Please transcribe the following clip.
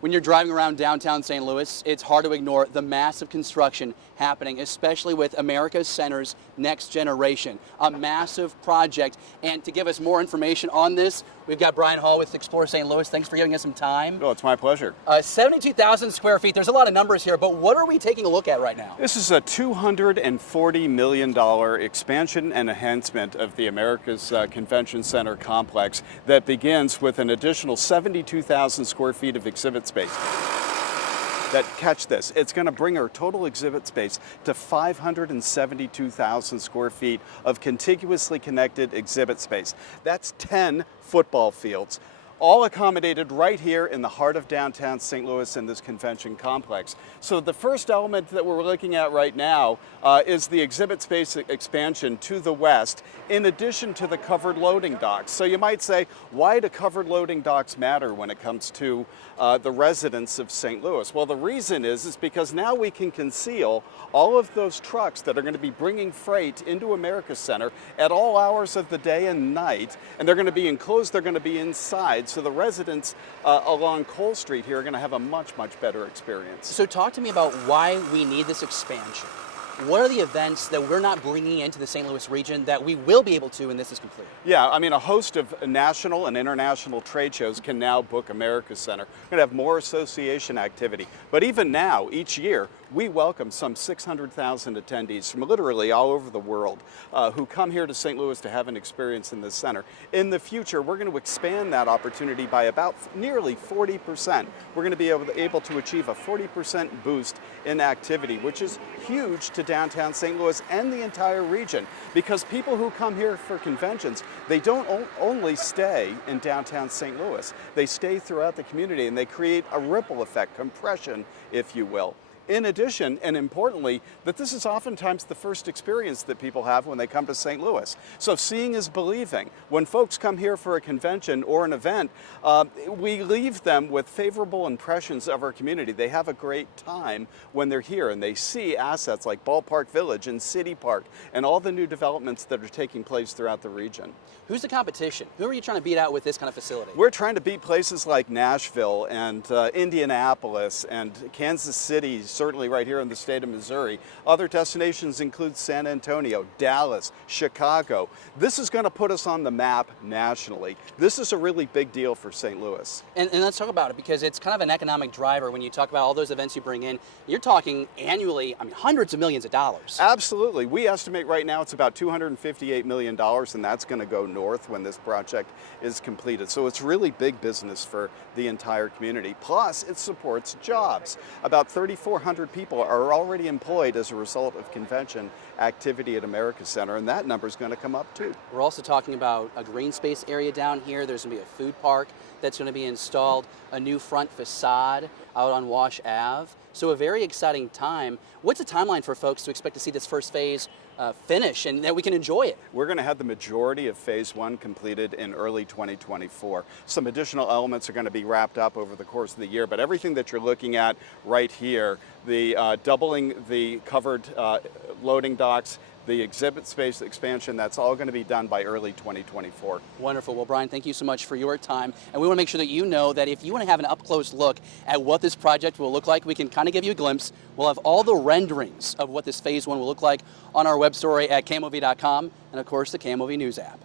When you're driving around downtown St. Louis, it's hard to ignore the massive construction happening, especially with America's Center's Next Generation, a massive project. And to give us more information on this, we've got Brian Hall with Explore St. Louis. Thanks for giving us some time. Oh, it's my pleasure. 72,000 square feet. There's a lot of numbers here, but what are we taking a look at right now? This is a $240 million expansion and enhancement of the America's Convention Center complex that begins with an additional 72,000 square feet of exhibit space. Catch this, it's going to bring our total exhibit space to 572,000 square feet of contiguously connected exhibit space. That's 10 football fields, all accommodated right here in the heart of downtown St. Louis in this convention complex. So the first element that we're looking at right now is the exhibit space expansion to the west, in addition to the covered loading docks. So you might say, why do covered loading docks matter when it comes to the residents of St. Louis? Well, the reason is because now we can conceal all of those trucks that are going to be bringing freight into America's Center at all hours of the day and night, and they're going to be enclosed, they're going to be inside. So the residents along Cole Street here are going to have a much, much better experience. So talk to me about why we need this expansion. What are the events that we're not bringing into the St. Louis region that we will be able to when this is complete? Yeah, I mean, a host of national and international trade shows can now book America's Center. We're going to have more association activity. But even now, each year, we welcome some 600,000 attendees from literally all over the world who come here to St. Louis to have an experience in this center. In the future, we're going to expand that opportunity by about nearly 40%. We're going to be able to achieve a 40% boost in activity, which is huge to downtown St. Louis and the entire region, because people who come here for conventions, they don't only stay in downtown St. Louis. They stay throughout the community, and they create a ripple effect, compression, if you will. In addition, and importantly, that this is oftentimes the first experience that people have when they come to St. Louis. So seeing is believing. When folks come here for a convention or an event, we leave them with favorable impressions of our community. They have a great time when they're here, and they see assets like Ballpark Village and City Park and all the new developments that are taking place throughout the region. Who's the competition? Who are you trying to beat out with this kind of facility? We're trying to beat places like Nashville and Indianapolis and Kansas City, certainly right here in the state of Missouri. Other destinations include San Antonio, Dallas, Chicago. This is going to put us on the map nationally. This is a really big deal for St. Louis. And let's talk about it, because it's kind of an economic driver when you talk about all those events you bring in. You're talking annually, I mean, hundreds of millions of dollars. Absolutely. We estimate right now it's about $258 million, and that's going to go north when this project is completed. So it's really big business for the entire community. Plus, it supports jobs. About 3,400 people are already employed as a result of convention activity at America's Center, and that number is going to come up too. We're also talking about a green space area down here. There's going to be a food park that's going to be installed, a new front facade out on Wash Ave. So a very exciting time. What's the timeline for folks to expect to see this first phase finish and that we can enjoy it? We're going to have the majority of phase one completed in early 2024. Some additional elements are going to be wrapped up over the course of the year, but everything that you're looking at right here, the doubling the covered loading docks, the exhibit space expansion, that's all going to be done by early 2024. Wonderful. Well, Brian, thank you so much for your time. And we want to make sure that you know that if you want to have an up-close look at what this project will look like, we can kind of give you a glimpse. We'll have all the renderings of what this phase one will look like on our web story at KMOV.com and, of course, the KMOV News app.